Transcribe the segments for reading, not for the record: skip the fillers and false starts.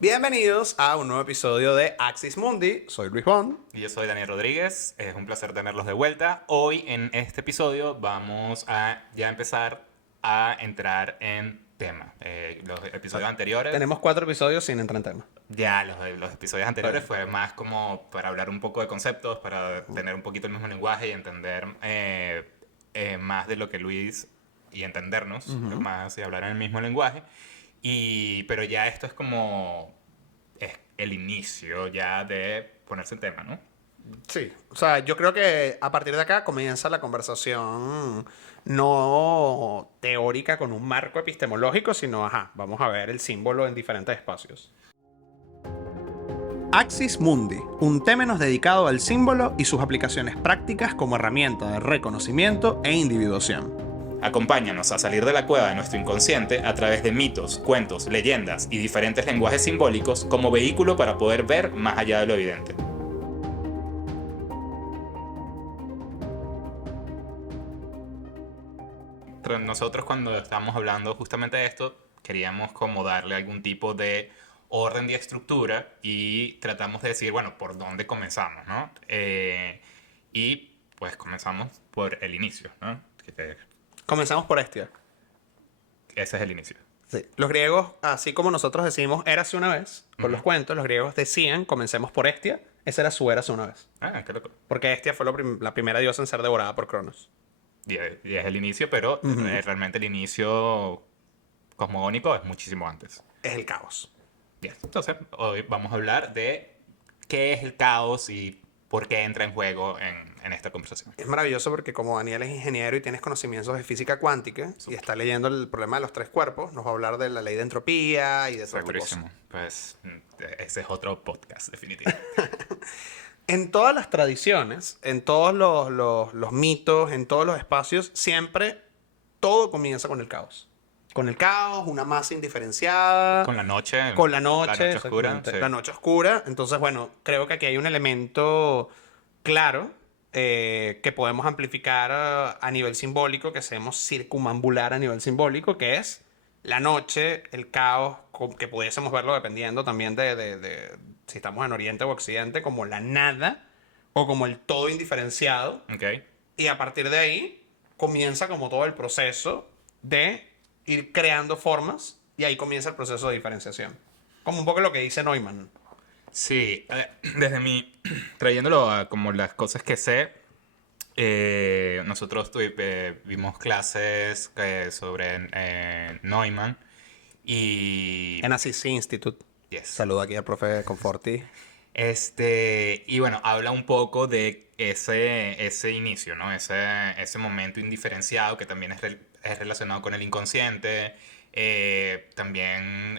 Bienvenidos a un nuevo episodio de Axis Mundi. Soy Luis Bond. Y yo soy Daniel Rodríguez, es un placer tenerlos de vuelta. Hoy en este episodio vamos a ya empezar a entrar en tema. Los episodios anteriores, Tenemos 4 episodios sin entrar en tema. ya los episodios anteriores Está fue más como para hablar un poco de conceptos, para tener un poquito el mismo lenguaje y entender más de lo que Luis y entendernos más y hablar en el mismo lenguaje. Pero ya esto es como es el inicio ya de ponerse en tema, ¿no? Sí, o sea, yo creo que a partir de acá comienza la conversación no teórica con un marco epistemológico, sino, vamos a ver el símbolo en diferentes espacios. Axis Mundi, un temenos dedicado al símbolo y sus aplicaciones prácticas como herramienta de reconocimiento e individuación. Acompáñanos a salir de la cueva de nuestro inconsciente a través de mitos, cuentos, leyendas y diferentes lenguajes simbólicos como vehículo para poder ver más allá de lo evidente. Nosotros cuando estábamos hablando justamente de esto, queríamos como darle algún tipo de orden y estructura y tratamos de decir, bueno, ¿por dónde comenzamos, no? Y pues comenzamos por el inicio, ¿no? Comenzamos por Hestia. Ese es el inicio. Sí. Los griegos, así como nosotros decimos érase una vez, con los cuentos, los griegos decían comencemos por Hestia. Esa era su érase una vez. Ah, qué loco. Porque Hestia fue la primera diosa en ser devorada por Cronos. Y es el inicio, pero realmente el inicio cosmogónico es muchísimo antes. Es el caos. Bien, entonces, hoy vamos a hablar de qué es el caos y por qué entra en juego en esta conversación. Es maravilloso porque como Daniel es ingeniero y tienes conocimientos de física cuántica y está leyendo el problema de los 3 cuerpos, nos va a hablar de la ley de entropía y de toda esta cosa. Segurísimo. Pues ese es otro podcast, definitivo. En todas las tradiciones, en todos los mitos, en todos los espacios, siempre todo comienza con el caos. Con el caos, una masa indiferenciada. Con la noche. Con la noche oscura. exactamente. Sí. La noche oscura. Entonces, bueno, creo que aquí hay un elemento claro que podemos amplificar a nivel simbólico, que hacemos circunambular a nivel simbólico, que es la noche, el caos, que pudiésemos verlo dependiendo también de si estamos en Oriente o Occidente, como la nada o como el todo indiferenciado. Ok. Y a partir de ahí comienza como todo el proceso de ir creando formas y ahí comienza el proceso de diferenciación. Como un poco lo que dice Neumann. Sí, desde mi. Trayéndolo a como las cosas que sé, nosotros vimos clases sobre Neumann y. En Assisi Institute. Yes. Saludo aquí al profe Conforti. Y bueno, habla un poco de ese inicio, ¿no? Ese momento indiferenciado que también es relacionado con el inconsciente. También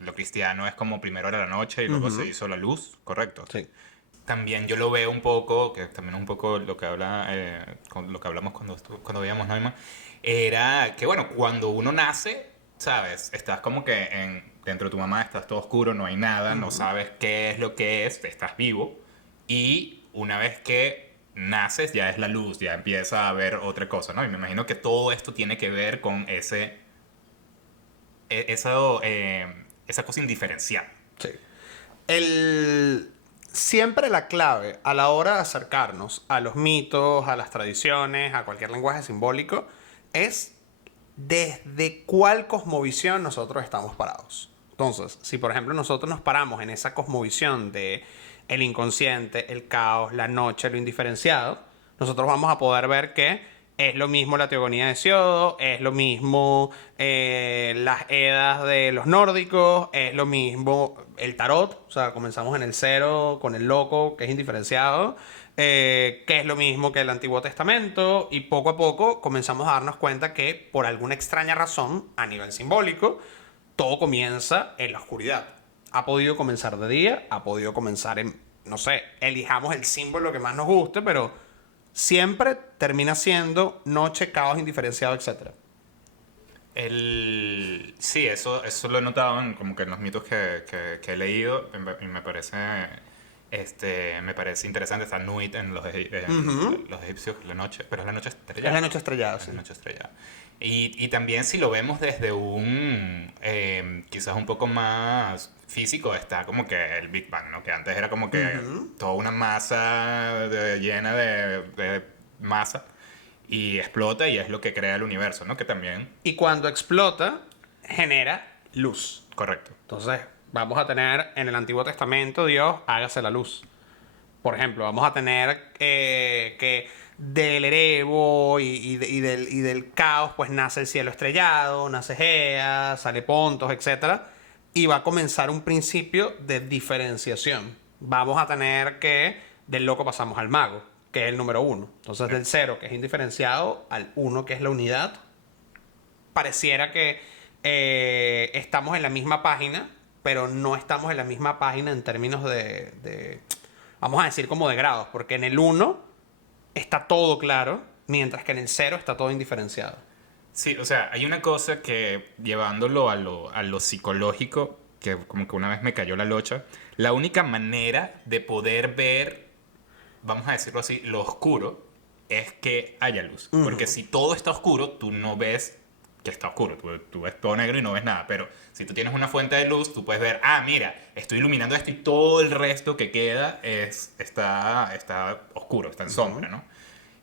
lo cristiano es como primero era la noche y luego se hizo la luz, ¿correcto? Sí. También yo lo veo un poco, que también es un poco lo que con lo que hablamos cuando veíamos Neumann, era que, bueno, cuando uno nace, ¿sabes? Estás como que dentro de tu mamá estás todo oscuro, no hay nada, no sabes qué es lo que es, estás vivo. Y una vez que naces ya es la luz, ya empieza a ver otra cosa, ¿no? Y me imagino que todo esto tiene que ver con esa cosa indiferencial. Sí. Siempre la clave a la hora de acercarnos a los mitos, a las tradiciones, a cualquier lenguaje simbólico, es desde cuál cosmovisión nosotros estamos parados. Entonces, si por ejemplo nosotros nos paramos en esa cosmovisión de el inconsciente, el caos, la noche, lo indiferenciado, nosotros vamos a poder ver que es lo mismo la teogonía de Hesiodo, es lo mismo las Edas de los nórdicos, es lo mismo el tarot, o sea, comenzamos en el cero con el loco, que es indiferenciado, que es lo mismo que el Antiguo Testamento, y poco a poco comenzamos a darnos cuenta que por alguna extraña razón, a nivel simbólico, todo comienza en la oscuridad. Ha podido comenzar de día, ha podido comenzar en, no sé, elijamos el símbolo que más nos guste, pero siempre termina siendo noche, caos, indiferenciado, etc. Sí, eso lo he notado como que en los mitos que he leído y me parece Me parece interesante. Está Nuit en Ujú. los egipcios, la noche, pero es la noche Es la estrellada. noche estrellada, Es sí. la noche estrellada. Y también si lo vemos desde un, quizás un poco más físico, está como que el Big Bang, ¿no? Que antes era como que Ujú. toda una masa llena de masa y explota y es lo que crea el universo, ¿no? Que también, Y cuando explota, genera luz. correcto. Entonces, vamos a tener en el Antiguo Testamento, Dios, hágase la luz. Por ejemplo, vamos a tener que del erebo y del caos, pues nace el cielo estrellado, nace Gea, sale Pontos, etcétera. Y va a comenzar un principio de diferenciación. Vamos a tener que del loco pasamos al mago, que es el número uno. Entonces, del cero, que es indiferenciado, al uno, que es la unidad, pareciera que estamos en la misma página, pero no estamos en la misma página en términos vamos a decir como de grados, porque en el uno está todo claro, mientras que en el cero está todo indiferenciado. Sí, o sea, hay una cosa que llevándolo a lo psicológico, que como que una vez me cayó la locha, la única manera de poder ver, vamos a decirlo así, lo oscuro, es que haya luz. Porque si todo está oscuro, tú no ves que está oscuro, tú ves todo negro y no ves nada. Pero si tú tienes una fuente de luz, tú puedes ver, ah, mira, estoy iluminando esto y todo el resto que queda está oscuro, está en sombra, ¿no?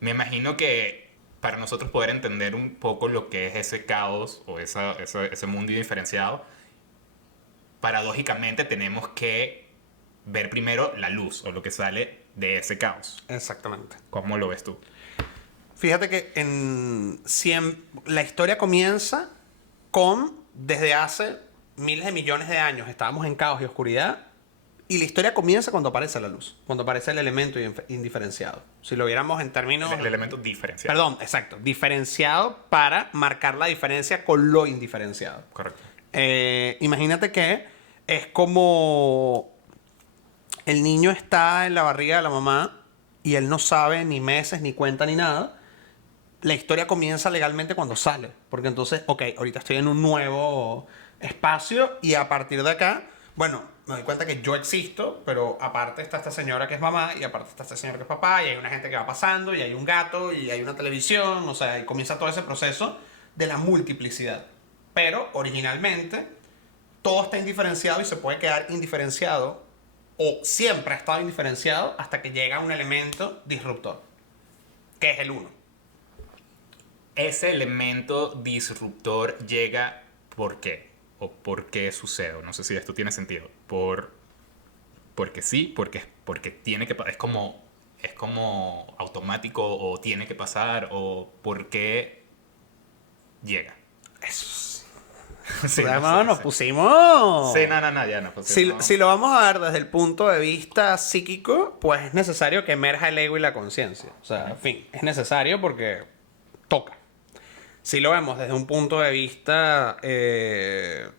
Me imagino que para nosotros poder entender un poco lo que es ese caos o ese mundo indiferenciado, paradójicamente tenemos que ver primero la luz o lo que sale de ese caos. Exactamente. ¿Cómo lo ves tú? Fíjate que la historia comienza con, desde hace miles de millones de años, estábamos en caos y oscuridad, y la historia comienza cuando aparece la luz, cuando aparece el elemento indiferenciado. Si lo viéramos en términos... El elemento diferencial. Perdón, exacto. Diferenciado para marcar la diferencia con lo indiferenciado. Correcto. Imagínate que es como el niño está en la barriga de la mamá y él no sabe ni meses, ni cuenta, ni nada. La historia comienza legalmente cuando sale. Porque entonces, ok, ahorita estoy en un nuevo espacio y a partir de acá, bueno, me doy cuenta que yo existo, pero aparte está esta señora que es mamá y aparte está este señor que es papá y hay una gente que va pasando y hay un gato y hay una televisión, o sea, y comienza todo ese proceso de la multiplicidad. Pero originalmente todo está indiferenciado y se puede quedar indiferenciado o siempre ha estado indiferenciado hasta que llega un elemento disruptor, que es el uno. Ese elemento disruptor llega ¿por qué? ¿O por qué sucede? No sé si esto tiene sentido. Porque sí, porque tiene que es como automático o tiene que pasar o por qué llega. Eso. Sí, no Además, sé, nos sí. pusimos. Sí, no, ya no Si lo vamos a ver desde el punto de vista psíquico, pues es necesario que emerja el ego y la conciencia. O sea, en fin, es necesario porque toca. Si lo vemos desde un punto de vista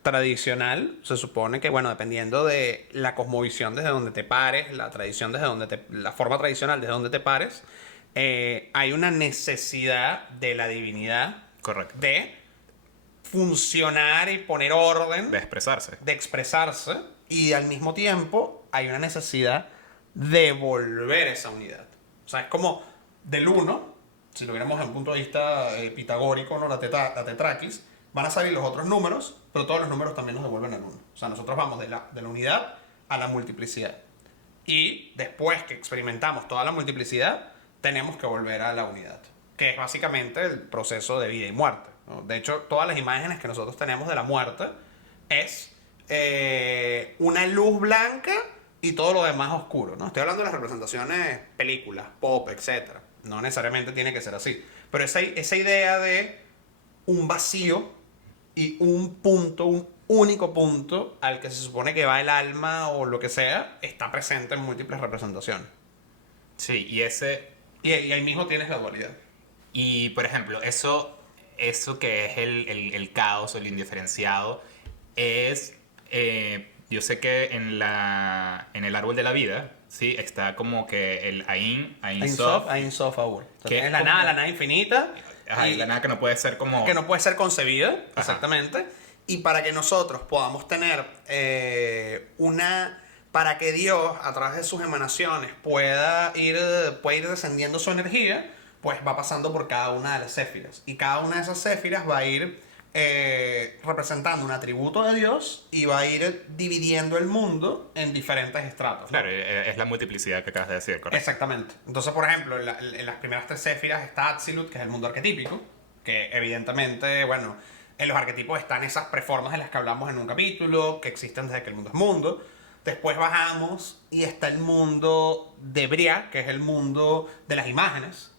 tradicional, se supone que, bueno, dependiendo de la cosmovisión desde donde te pares, la tradición desde la forma tradicional desde donde te pares, hay una necesidad de la divinidad Correcto. de funcionar y poner orden, De expresarse. de expresarse, y al mismo tiempo hay una necesidad de volver esa unidad. O sea, es como del uno, si lo viéramos en un punto de vista pitagórico, ¿no? La tetraquis, van a salir los otros números, pero todos los números también nos devuelven al uno. O sea, nosotros vamos de la unidad a la multiplicidad. Y después que experimentamos toda la multiplicidad, tenemos que volver a la unidad, que es básicamente el proceso de vida y muerte, ¿no? De hecho, todas las imágenes que nosotros tenemos de la muerte es una luz blanca y todo lo demás oscuro, ¿no? Estoy hablando de las representaciones, películas, pop, etcétera. No necesariamente tiene que ser así. Pero esa idea de un vacío y un punto, un único punto al que se supone que va el alma o lo que sea, está presente en múltiples representaciones. Sí, y ese Y ahí mismo tienes la dualidad. y por ejemplo, eso que es el caos o el indiferenciado es yo sé que en el árbol de la vida, sí, está como que el Ain Sof, Ein Sof Aur. que Tienes es la como- nada, la nada infinita. ajá, y y la nada que no puede ser como que no puede ser concebida, Ajá. exactamente. Y para que nosotros podamos tener una para que Dios, a través de sus emanaciones, pueda ir descendiendo su energía, pues va pasando por cada una de las céfiras. Y cada una de esas céfiras va a ir representando un atributo de Dios y va a ir dividiendo el mundo en diferentes estratos, ¿no? Claro, es la multiplicidad que acabas de decir, correcto. Exactamente. Entonces, por ejemplo, en las primeras tres céfiras está Atzilut, que es el mundo arquetípico, que evidentemente, bueno, en los arquetipos están esas preformas de las que hablamos en un capítulo, que existen desde que el mundo es mundo. Después bajamos y está el mundo de Bria, que es el mundo de las imágenes.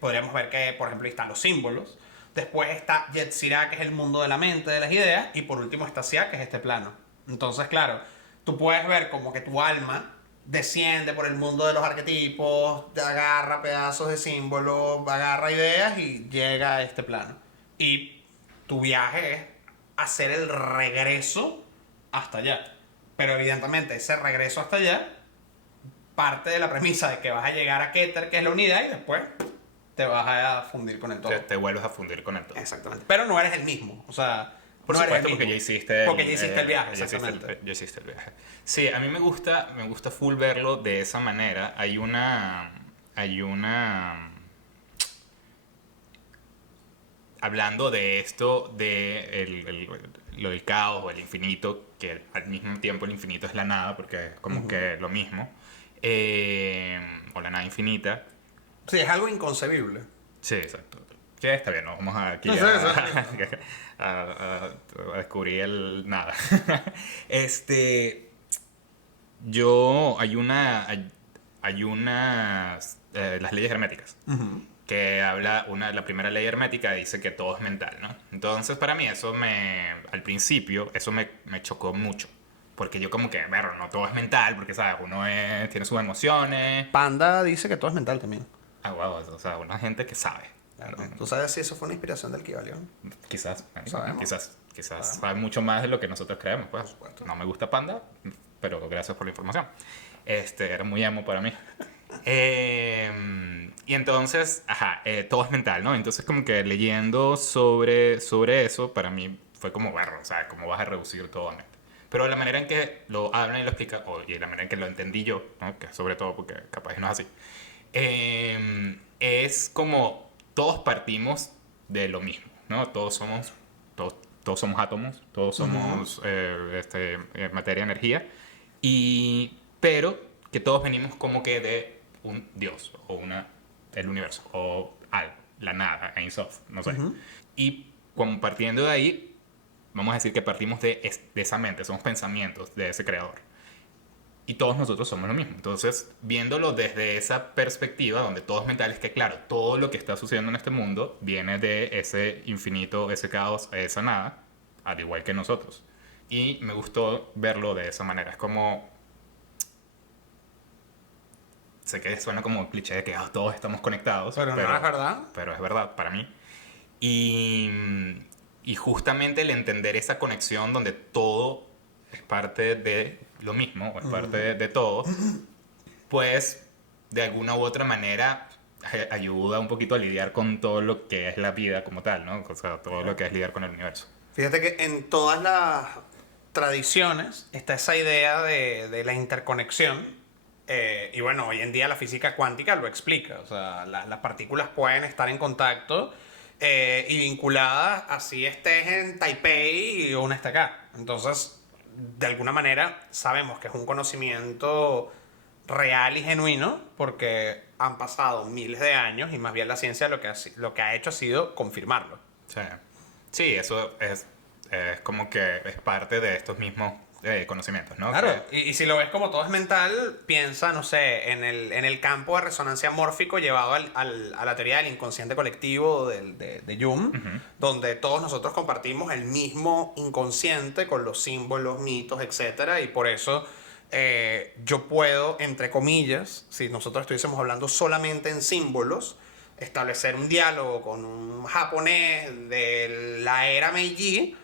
Podríamos ver que, por ejemplo, ahí están los símbolos. Después está Yetzirah, que es el mundo de la mente, de las ideas. Y por último está Sia, que es este plano. Entonces, claro, tú puedes ver como que tu alma desciende por el mundo de los arquetipos, agarra pedazos de símbolos, agarra ideas y llega a este plano. Y tu viaje es hacer el regreso hasta allá. Pero evidentemente ese regreso hasta allá parte de la premisa de que vas a llegar a Keter, que es la unidad, y después te vas a fundir con el todo. Te vuelves a fundir con el todo. Exactamente. Pero no eres el mismo. O sea, Por no eres supuesto, el porque mismo. ya hiciste Porque ya hiciste el viaje, ya hiciste exactamente. ya hiciste el viaje. Sí, a mí me gusta full verlo de esa manera. Hay una hablando de esto, de lo del caos o el infinito, que al mismo tiempo el infinito es la nada, porque es como que lo mismo, o la nada infinita. Sí, es algo inconcebible. Sí, exacto. Sí, está bien, no vamos aquí Sí, a descubrir el nada. Yo, hay unas, las leyes herméticas, que habla, la primera ley hermética dice que todo es mental, ¿no? Entonces, para mí al principio, eso me chocó mucho. Porque yo como que, bueno, no todo es mental, porque, ¿sabes? Tiene sus emociones. Panda dice que todo es mental también. Ah, wow, o sea, una gente que sabe. Claro. ¿Tú sabes si eso fue una inspiración del Kybalión? Quizás, Sabemos. quizás sabe mucho más de lo que nosotros creemos, pues. supuesto. No me gusta Panda, pero gracias por la información. Era muy emo para mí. Y entonces, todo es mental, ¿no? Entonces como que leyendo sobre eso, para mí fue como, bueno, o sea, cómo vas a reducir todo a mente. Pero la manera en que lo hablan y lo explican, y la manera en que lo entendí yo, ¿no? Que sobre todo porque capaz no es así, es como todos partimos de lo mismo, ¿no? Todos somos átomos, todos somos materia, energía, pero que todos venimos como que de un Dios o el universo o algo, la nada, Ein Sof, no sé. Y como partiendo de ahí, vamos a decir que partimos de esa mente, somos pensamientos de ese creador. Y todos nosotros somos lo mismo. Entonces, viéndolo desde esa perspectiva, donde todo es mental, es que claro, todo lo que está sucediendo en este mundo viene de ese infinito, ese caos, esa nada, al igual que nosotros. Y me gustó verlo de esa manera. Es como... Sé que suena como un cliché de que todos estamos conectados. Pero no es verdad. Pero es verdad para mí. Y justamente el entender esa conexión donde todo es parte de lo mismo, o es parte de todo, pues de alguna u otra manera ayuda un poquito a lidiar con todo lo que es la vida como tal, ¿no? O sea, todo lo que es lidiar con el universo. Fíjate que en todas las tradiciones está esa idea de la interconexión. Y bueno, hoy en día la física cuántica lo explica. O sea, las partículas pueden estar en contacto y vinculadas, así estés en Taipei o una esté acá. Entonces, de alguna manera, sabemos que es un conocimiento real y genuino porque han pasado miles de años y más bien la ciencia lo que ha hecho ha sido confirmarlo. Sí, sí, eso es como que es parte de estos mismos conocimientos, ¿no? Claro, y si lo ves como todo es mental, piensa, no sé, en el campo de resonancia mórfico llevado a la teoría del inconsciente colectivo de Jung, donde todos nosotros compartimos el mismo inconsciente con los símbolos, mitos, etcétera, y por eso yo puedo, entre comillas, si nosotros estuviésemos hablando solamente en símbolos, establecer un diálogo con un japonés de la era Meiji.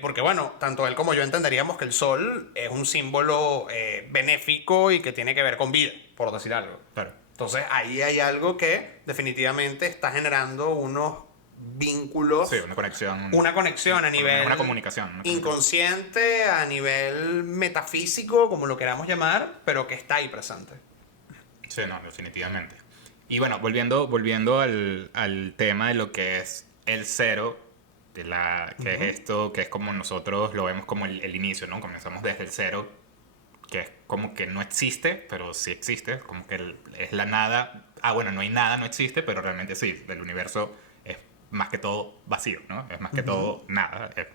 Porque bueno, tanto él como yo entenderíamos que el sol es un símbolo benéfico y que tiene que ver con vida, por decir algo. Claro. Entonces ahí hay algo que definitivamente está generando unos vínculos. Sí, una conexión. Una conexión a nivel Una comunicación. inconsciente, a nivel metafísico, como lo queramos llamar, pero que está ahí presente. Sí, no, definitivamente. Y bueno, volviendo al tema de lo que es el cero, que es esto, que es como nosotros lo vemos como el inicio, ¿no? Comenzamos desde el cero, que es como que no existe, pero sí existe, como que es la nada. Ah, bueno, no hay nada, no existe, pero realmente sí, el universo es más que todo vacío, ¿no? Es más que todo nada, es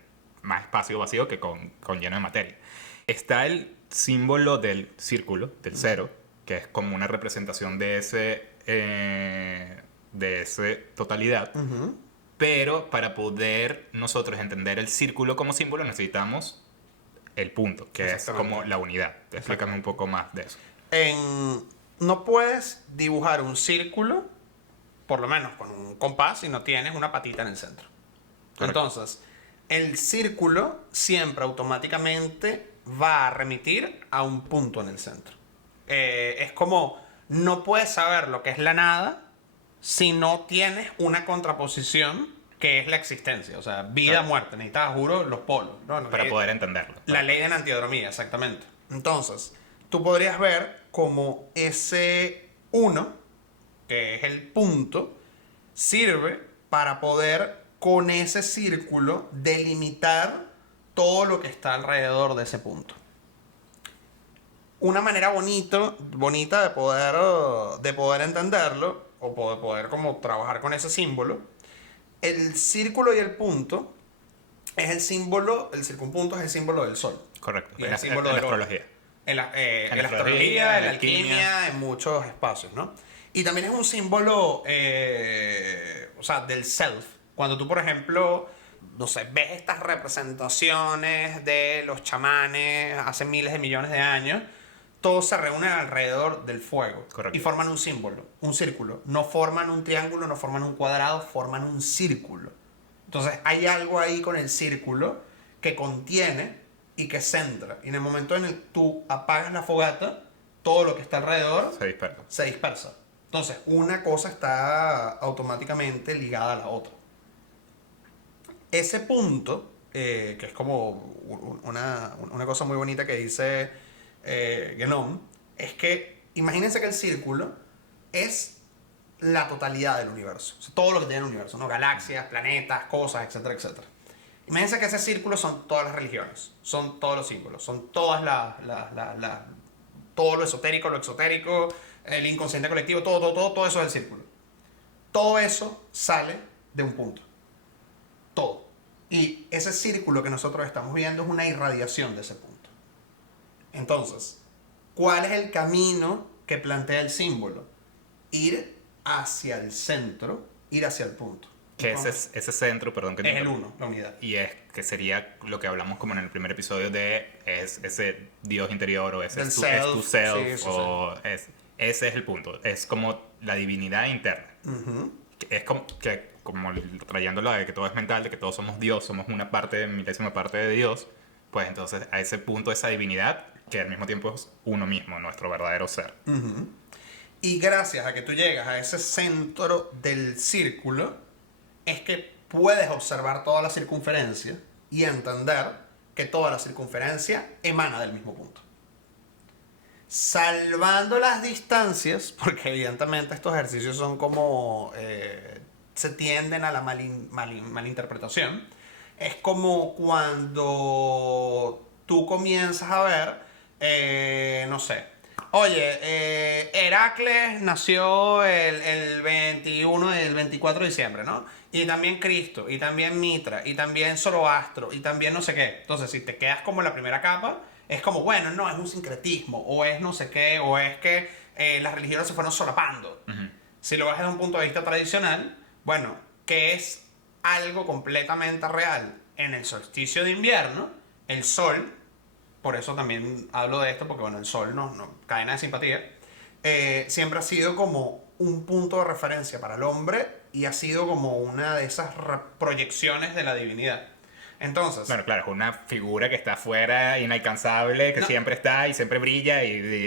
más espacio vacío que con lleno de materia. Está el símbolo del círculo, del cero, que es como una representación de ese totalidad. Pero para poder nosotros entender el círculo como símbolo necesitamos el punto, que es como la unidad. Explícame un poco más de eso. No puedes dibujar un círculo, por lo menos con un compás, si no tienes una patita en el centro. Correcto. Entonces, el círculo siempre automáticamente va a remitir a un punto en el centro. Es como, no puedes saber lo que es la nada si no tienes una contraposición que es la existencia. O sea, vida, Claro. muerte. Necesitas, juro, los polos, ¿no? Para poder entenderlo. La ley de la antiodromía, exactamente. Entonces, tú podrías ver como ese uno, que es el punto, sirve para poder con ese círculo delimitar todo lo que está alrededor de ese punto. Una manera bonita de poder entenderlo o poder como trabajar con ese símbolo, el círculo y el punto es el símbolo, el circunpunto es el símbolo del sol. Correcto. Y En el símbolo la del oro. astrología. En la astrología, astrología, en la en alquimia. alquimia, en muchos espacios, ¿no? Y también es un símbolo, o sea, del self. Cuando tú, por ejemplo, no sé, ves estas representaciones de los chamanes hace miles de millones de años, todos se reúnen alrededor del fuego. Correcto. Y forman un símbolo, un círculo. No forman un triángulo, no forman un cuadrado, forman un círculo. Entonces hay algo ahí con el círculo que contiene y que centra. Y en el momento en el que tú apagas la fogata, todo lo que está alrededor Se dispersa. se dispersa. Entonces, una cosa está automáticamente ligada a la otra. Ese punto, que es como una cosa muy bonita que dice Guénon, es que imagínense que el círculo es la totalidad del universo. O sea, todo lo que tiene el universo, ¿no? Galaxias, planetas, cosas, etcétera, etcétera. Imagínense que ese círculo son todas las religiones, son todos los símbolos, son todas todo lo esotérico, lo exotérico, el inconsciente colectivo, todo eso es el círculo. Todo eso sale de un punto. Todo. Y ese círculo que nosotros estamos viendo es una irradiación de ese punto. Entonces, ¿cuál es el camino que plantea el símbolo? Ir hacia el centro, ir hacia el punto. Que ese centro, perdón que te es el interrumpa. uno, la unidad. Y es que sería lo que hablamos como en el primer episodio de es ese Dios interior o ese Del es tu self, self sí, o ese es el punto. Es como la divinidad interna. Es como trayéndolo de que todo es mental, de que todos somos Dios, somos una parte, milésima parte de Dios, pues entonces a ese punto esa divinidad que al mismo tiempo es uno mismo, nuestro verdadero ser. Y gracias a que tú llegas a ese centro del círculo, es que puedes observar toda la circunferencia y entender que toda la circunferencia emana del mismo punto. Salvando las distancias, porque evidentemente estos ejercicios son como se tienden a la malinterpretación. Es como cuando tú comienzas a ver, no sé, oye, Heracles nació el 21 y el 24 de diciembre, ¿no? Y también Cristo, y también Mitra, y también Zoroastro, y también no sé qué. Entonces, si te quedas como en la primera capa, es como, bueno, no, es un sincretismo, o es no sé qué, o es que las religiones se fueron solapando. Si lo ves desde un punto de vista tradicional, bueno, que es algo completamente real. En el solsticio de invierno, el sol, por eso también hablo de esto, porque bueno, el sol no cadena de simpatía, siempre ha sido como un punto de referencia para el hombre y ha sido como una de esas proyecciones de la divinidad. Entonces, Bueno, claro, es una figura que está afuera, inalcanzable, que No. siempre está y siempre brilla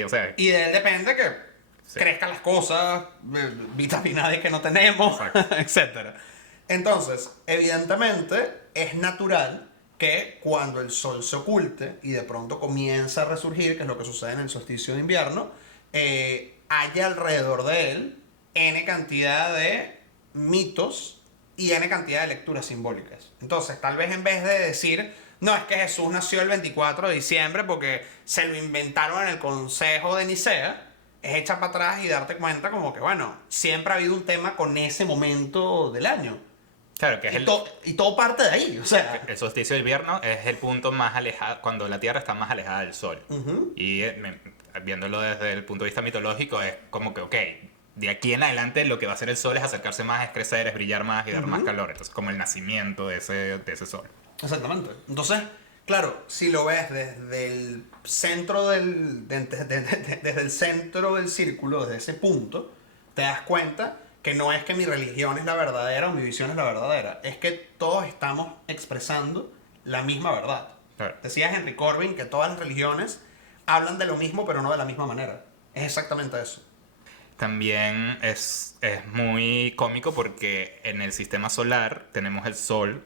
o sea, y de él depende que Sí. crezcan las cosas, vitamina D que no tenemos, Exacto. etcétera. Entonces, evidentemente, es natural que cuando el sol se oculte y de pronto comienza a resurgir, que es lo que sucede en el solsticio de invierno, haya alrededor de él n cantidad de mitos y n cantidad de lecturas simbólicas. Entonces, tal vez en vez de decir, no, es que Jesús nació el 24 de diciembre porque se lo inventaron en el Consejo de Nicea, es echar para atrás y darte cuenta como que, bueno, siempre ha habido un tema con ese momento del año. Claro, que es Y todo parte de ahí, o sea. el solsticio de invierno es el punto más alejado, cuando la Tierra está más alejada del Sol. Y viéndolo desde el punto de vista mitológico, es como que, ok, de aquí en adelante lo que va a hacer el Sol es acercarse más, es crecer, es brillar más y dar más calor. Entonces, como el nacimiento de ese Sol. Exactamente. Entonces, claro, si lo ves desde el centro desde el centro del círculo, desde ese punto, te das cuenta que no es que mi religión es la verdadera o mi visión es la verdadera, es que todos estamos expresando la misma verdad. Claro. Decía Henry Corbin que todas las religiones hablan de lo mismo, pero no de la misma manera. Es exactamente eso. También es muy cómico porque en el sistema solar tenemos el Sol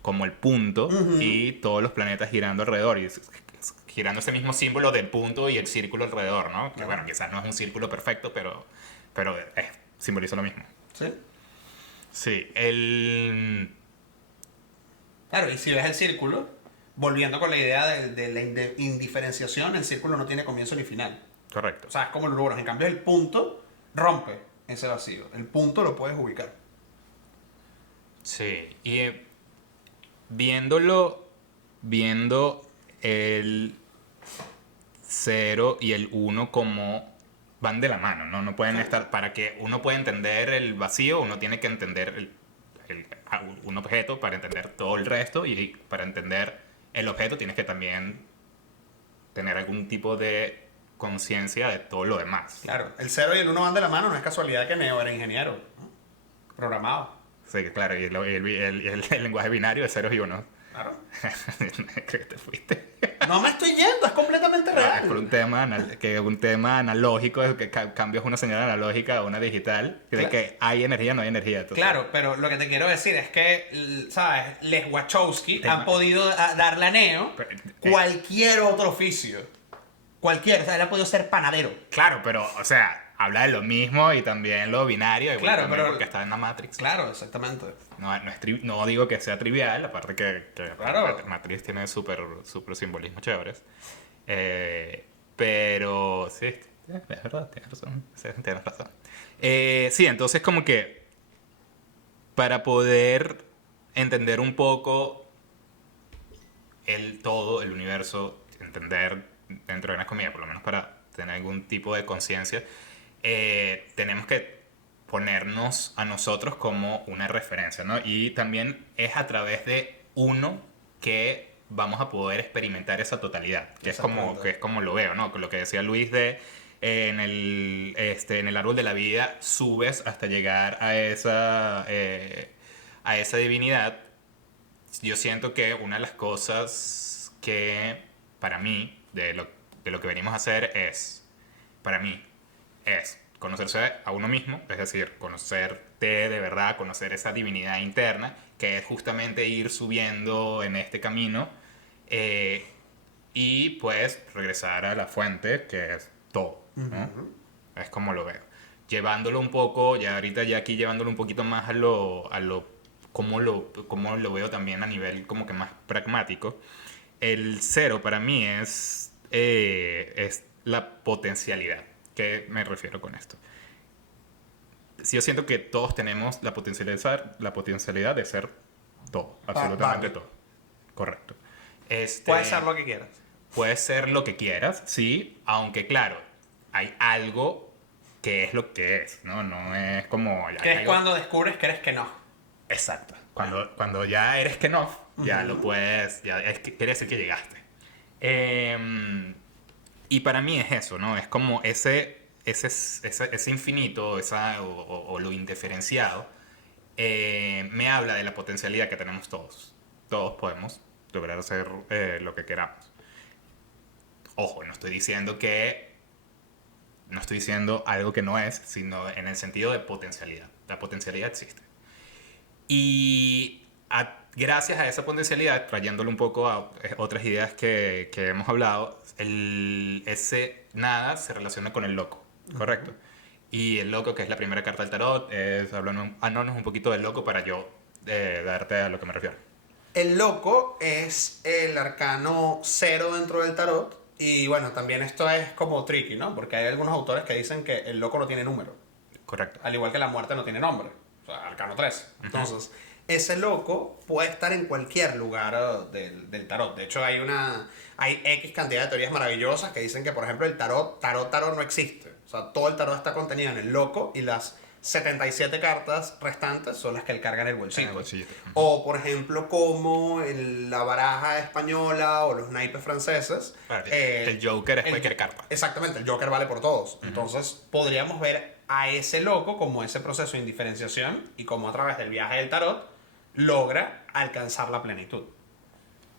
como el punto y todos los planetas girando alrededor. Y girando ese mismo símbolo del punto y el círculo alrededor, ¿no? Que bueno, quizás no es un círculo perfecto, pero simboliza lo mismo. ¿Sí? Sí, Claro, y si ves el círculo, volviendo con la idea de la indiferenciación, el círculo no tiene comienzo ni final. correcto. O sea, es como el ouroboros. En cambio, el punto rompe ese vacío. El punto lo puedes ubicar. Sí, y viendo el 0 y el 1 como van de la mano, ¿no? No pueden estar, para que uno pueda entender el vacío, uno tiene que entender un objeto para entender todo el resto, y para entender el objeto tienes que también tener algún tipo de conciencia de todo lo demás. Claro, el 0 y el 1 van de la mano. No es casualidad que Neo era ingeniero, ¿no? Programado. Sí, claro, y el lenguaje binario de ceros y unos. Claro. Creo que te fuiste. No me estoy yendo, es completamente No, es real. por un tema analógico, es que cambias una señal analógica a una digital, de Claro. que hay energía, no hay energía. Entonces, Claro, pero lo que te quiero decir es que, ¿sabes? Les Wachowski Tema. han podido darle a Neo Pero, cualquier otro oficio. Cualquier, o sea, él ha podido ser panadero. claro, pero, o sea, habla de lo mismo y también lo binario, igual Claro, también pero- porque está en la Matrix. Claro, exactamente. No digo que sea trivial, aparte que Claro. Matrix tiene súper simbolismo chéveres. Pero sí, es verdad, tienes razón. Sí, tienes razón. Sí, entonces como que para poder entender un poco el todo, el universo, entender dentro de una comida, por lo menos para tener algún tipo de conciencia, tenemos que ponernos a nosotros como una referencia, ¿no? Y también es a través de uno que vamos a poder experimentar esa totalidad, Exactamente. que es como lo veo, ¿no? Con lo que decía Luis de en el árbol de la vida subes hasta llegar a esa divinidad. Yo siento que una de las cosas que para mí, de lo que venimos a hacer para mí, es conocerse a uno mismo, es decir, conocerte de verdad, conocer esa divinidad interna, que es justamente ir subiendo en este camino y pues regresar a la fuente, que es todo, ¿no? Es como lo veo. Llevándolo un poco, ya ahorita ya aquí llevándolo un poquito más cómo lo veo también a nivel como que más pragmático. El 0 para mí es la potencialidad. ¿Qué me refiero con esto? Yo siento que todos tenemos la potencialidad de ser todo, absolutamente Vale. todo. Correcto. Puede ser lo que quieras. Puede ser lo que quieras, sí, aunque claro, hay algo que es lo que es, ¿no? No es como... hay Que es algo- cuando descubres que eres que no. Exacto. Cuando ya eres que no, ya lo puedes, quiere decir que llegaste. Y para mí es eso, ¿no? Es como ese infinito, o lo indiferenciado, me habla de la potencialidad que tenemos todos. Todos podemos lograr hacer lo que queramos. Ojo, no estoy diciendo algo que no es, sino en el sentido de potencialidad. La potencialidad existe. Gracias a esa potencialidad, trayéndolo un poco a otras ideas que hemos hablado, ese nada se relaciona con el loco, ¿correcto? Y el loco, que es la primera carta del tarot, es háblanos un poquito del loco para yo darte a lo que me refiero. El loco es el arcano cero dentro del tarot. Y bueno, también esto es como tricky, ¿no? Porque hay algunos autores que dicen que el loco no tiene número. Correcto. Al igual que la muerte no tiene nombre. O sea, arcano 3. Entonces, ese loco puede estar en cualquier lugar del tarot. De hecho, hay X cantidad de teorías maravillosas que dicen que, por ejemplo, el tarot no existe. O sea, todo el tarot está contenido en el loco y las 77 cartas restantes son las que él carga en el bolsillo. O, por ejemplo, como la baraja española o los naipes franceses. El Joker es cualquier carta. Exactamente, el Joker vale por todos. Entonces, podríamos ver a ese loco como ese proceso de indiferenciación y como a través del viaje del tarot logra alcanzar la plenitud.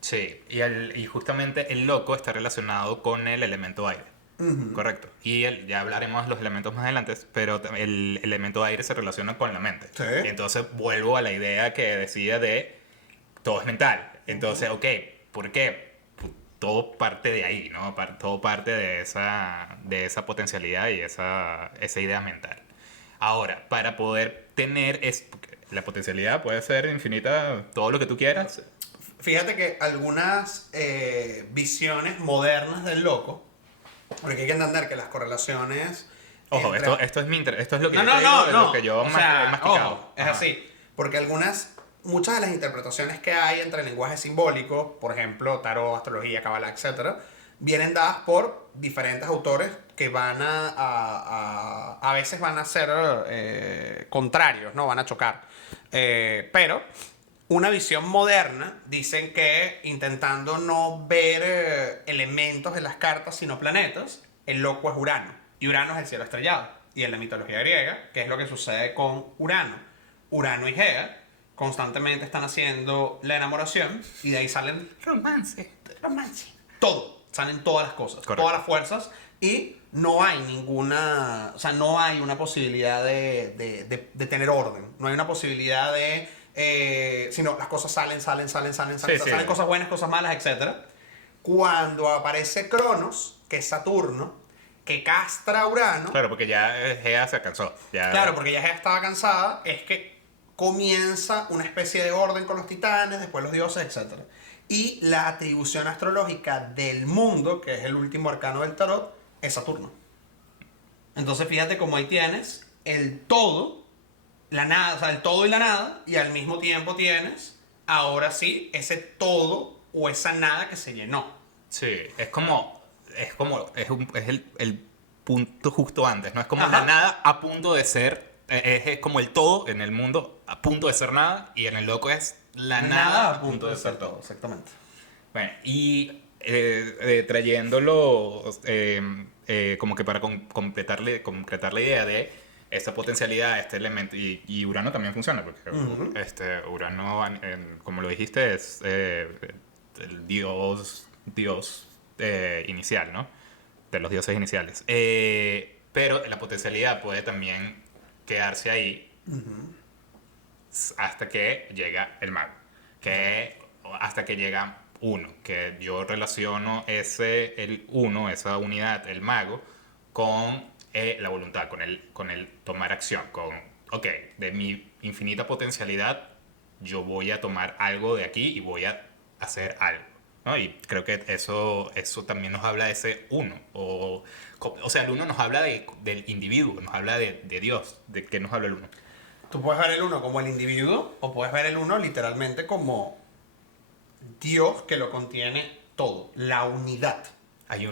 Sí, y justamente el loco está relacionado con el elemento aire. Correcto. Y ya hablaremos de los elementos más adelante, pero el elemento aire se relaciona con la mente. Sí. Y entonces vuelvo a la idea que decía de todo es mental. Entonces, ok, ¿por qué? Todo parte de ahí, ¿no? Todo parte de esa potencialidad y esa idea mental. Ahora, para poder tener la potencialidad puede ser infinita, todo lo que tú quieras. Fíjate que algunas visiones modernas del loco, porque hay que entender que las correlaciones... Ojo, entre... esto es esto es lo que no, yo no, te digo, no, de no. lo que yo o sea, he masticado. ojo, es así. Porque muchas de las interpretaciones que hay entre el lenguaje simbólico, por ejemplo, tarot, astrología, cábala, etc., vienen dadas por diferentes autores que van a veces van a ser contrarios, ¿no? Van a chocar. Pero una visión moderna dicen que intentando no ver elementos en las cartas, sino planetas, el loco es Urano. Y Urano es el cielo estrellado. Y en la mitología griega, ¿qué es lo que sucede con Urano? Urano y Gea constantemente están haciendo la enamoración y de ahí salen Romance. todo, salen todas las cosas, Correcto. todas las fuerzas y no hay ninguna, o sea, no hay una posibilidad de tener orden, no hay una posibilidad sino las cosas salen, Sí, salen cosas buenas, cosas malas, etc. Cuando aparece Cronos, que es Saturno, que castra a Urano, Claro, porque ya Gea se cansó. claro, porque ya estaba cansada, es que comienza una especie de orden con los titanes, después los dioses, etc. Y la atribución astrológica del mundo, que es el último arcano del tarot, es Saturno. Entonces fíjate cómo ahí tienes el todo, la nada, o sea, el todo y la nada, y al mismo tiempo tienes, ahora sí, ese todo o esa nada que se llenó. Sí, es el punto justo antes, ¿no? Es como Ajá. la nada a punto de ser, es como el todo en el mundo a punto de ser nada, y en el loco es la nada a punto de ser todo, exactamente. Bueno, y trayéndolo como que para concretar la idea de esta potencialidad, este elemento, y Urano también funciona, porque Urano, como lo dijiste, es el dios inicial, ¿no? De los dioses iniciales. Pero la potencialidad puede también quedarse ahí hasta que llega el mago. Hasta que llega uno, que yo relaciono el uno, esa unidad, el mago, con la voluntad, con el tomar acción, ok, de mi infinita potencialidad, yo voy a tomar algo de aquí y voy a hacer algo, ¿no? Y creo que eso también nos habla de ese uno, o sea, el uno nos habla del individuo, nos habla de Dios. ¿De qué nos habla el uno? Tú puedes ver el uno como el individuo o puedes ver el uno literalmente como Dios que lo contiene todo, la unidad. El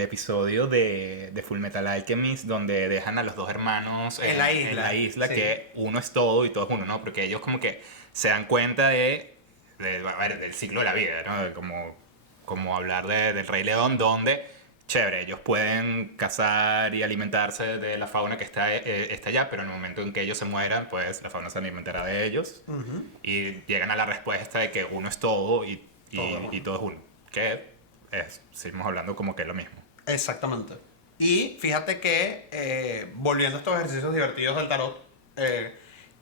episodio de Full Metal Alchemist donde dejan a los dos hermanos En la isla, sí. que uno es todo y todo es uno, ¿no? Porque ellos como que se dan cuenta del ciclo de la vida, ¿no? Como hablar del Rey León, donde, chévere, ellos pueden cazar y alimentarse de la fauna que está allá, pero en el momento en que ellos se mueran, pues la fauna se alimentará de ellos. Y llegan a la respuesta de que uno es todo y todo es uno. Que seguimos hablando como que es lo mismo. Exactamente. Y fíjate que, volviendo a estos ejercicios divertidos del tarot,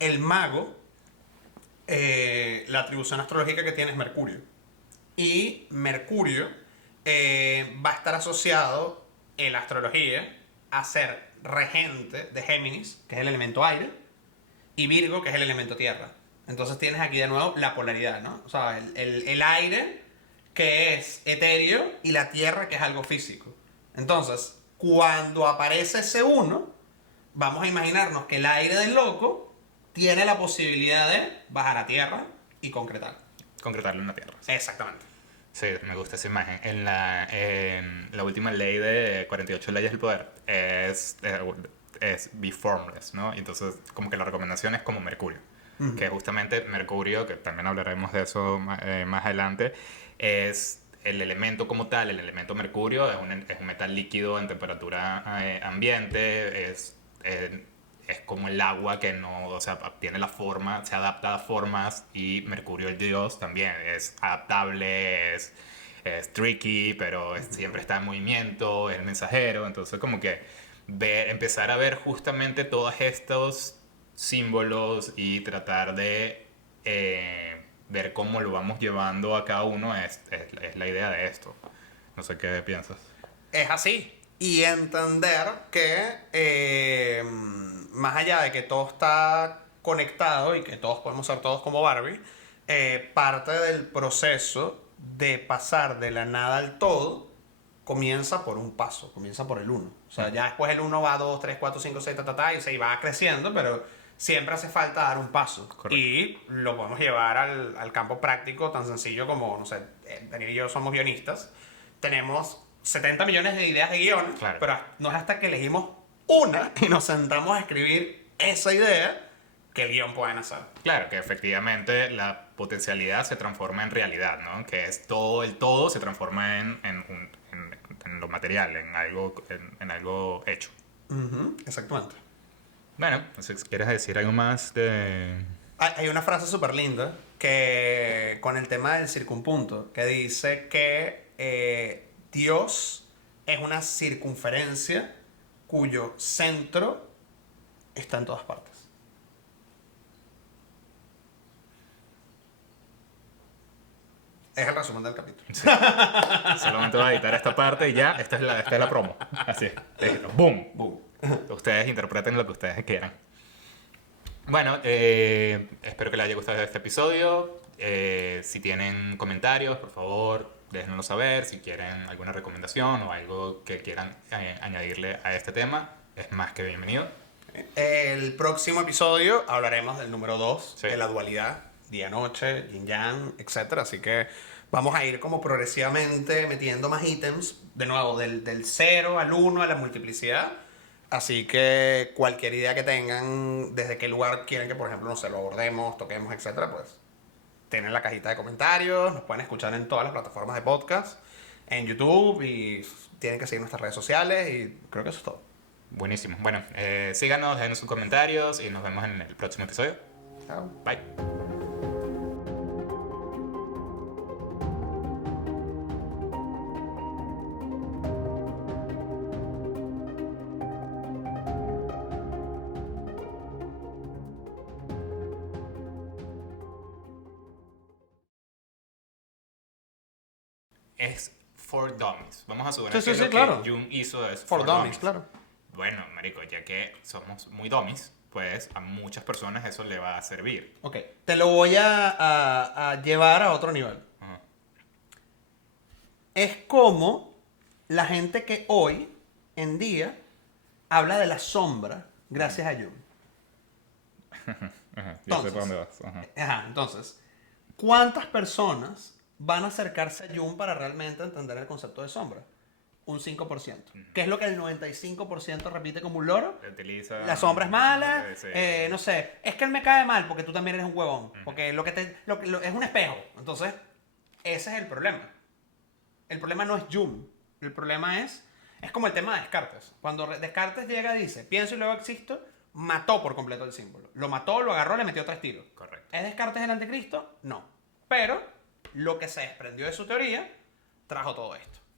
el mago, la atribución astrológica que tiene es Mercurio. Y Mercurio va a estar asociado en la astrología a ser regente de Géminis, que es el elemento aire, y Virgo, que es el elemento tierra. Entonces tienes aquí de nuevo la polaridad, ¿no? O sea, el aire, que es etéreo, y la tierra, que es algo físico. Entonces, cuando aparece ese uno, vamos a imaginarnos que el aire del loco tiene la posibilidad de bajar a tierra y concretar. Concretarlo en la Tierra. Sí. Exactamente. Sí, me gusta esa imagen. En la última ley de 48 leyes del poder es be formless, ¿no? Y entonces como que la recomendación es como Mercurio. Que justamente Mercurio, que también hablaremos de eso más adelante, es el elemento como tal, el elemento Mercurio, es un metal líquido en temperatura ambiente, es como el agua que no, o sea, tiene la forma, se adapta a formas, y Mercurio, el dios, también es adaptable, es tricky, pero siempre está en movimiento, es el mensajero. Entonces como que empezar a ver justamente todos estos símbolos y tratar de ver cómo lo vamos llevando a cada uno es la idea de esto. No sé qué piensas. Es así. Y entender que más allá de que todo está conectado y que todos podemos ser todos como Barbie, parte del proceso de pasar de la nada al todo comienza por un paso, comienza por el uno. O sea, ya después el uno va a 2, 3, 4, 5, 6, y se va creciendo, pero siempre hace falta dar un paso. Correcto. Y lo podemos llevar al campo práctico tan sencillo como, no sé, Daniel y yo somos guionistas. Tenemos 70 millones de ideas de guiones, Claro. pero no es hasta que elegimos una y nos sentamos a escribir esa idea que el guión puede nacer. Claro, que efectivamente la potencialidad se transforma en realidad, ¿no? Que es todo, el todo se transforma en lo material, en algo hecho. Exactamente. Bueno, entonces, ¿quieres decir algo más de...? Hay una frase súper linda que con el tema del circunpunto, que dice que Dios es una circunferencia cuyo centro está en todas partes. Es el resumen del capítulo. Sí. Solamente voy a editar esta parte y ya, esta es la promo. Así, boom. Boom. Ustedes interpreten lo que ustedes quieran. Bueno, espero que les haya gustado este episodio. Si tienen comentarios, por favor, déjenoslo saber. Si quieren alguna recomendación o algo que quieran añadirle a este tema, es más que bienvenido. El próximo episodio hablaremos del número 2, Sí. de la dualidad, día-noche, yin-yang, etc. Así que vamos a ir como progresivamente metiendo más ítems, de nuevo, del 0 al 1, a la multiplicidad. Así que cualquier idea que tengan, desde qué lugar quieren que, por ejemplo, no sé, lo abordemos, toquemos, etc., pues tienen la cajita de comentarios, nos pueden escuchar en todas las plataformas de podcast, en YouTube, y tienen que seguir nuestras redes sociales, y creo que eso es todo. Buenísimo. Bueno, síganos, dejen sus comentarios y nos vemos en el próximo episodio. Chao. Bye. Es for dummies. Vamos a suponer Sí, que sí, lo claro. que Jung hizo es For dummies, claro. Bueno, marico, ya que somos muy dummies, pues a muchas personas eso le va a servir. Ok, te lo voy a llevar a otro nivel. Ajá. Es como la gente que hoy en día habla de la sombra gracias a Jung. Ajá, ya sé por dónde vas. Ajá, entonces, ¿cuántas personas van a acercarse a Jung para realmente entender el concepto de sombra? Un 5%. ¿Qué es lo que el 95% repite como un loro? Utiliza... La sombra es mala, Sí. no sé, es que él me cae mal porque tú también eres un huevón, porque es un espejo. Entonces, ese es el problema. El problema no es Jung, el problema es como el tema de Descartes. Cuando Descartes llega y dice, pienso y luego existo, mató por completo el símbolo. Lo mató, lo agarró, le metió 3 tiros. Correcto. ¿Es Descartes el anticristo? No. Pero lo que se desprendió de su teoría trajo todo esto.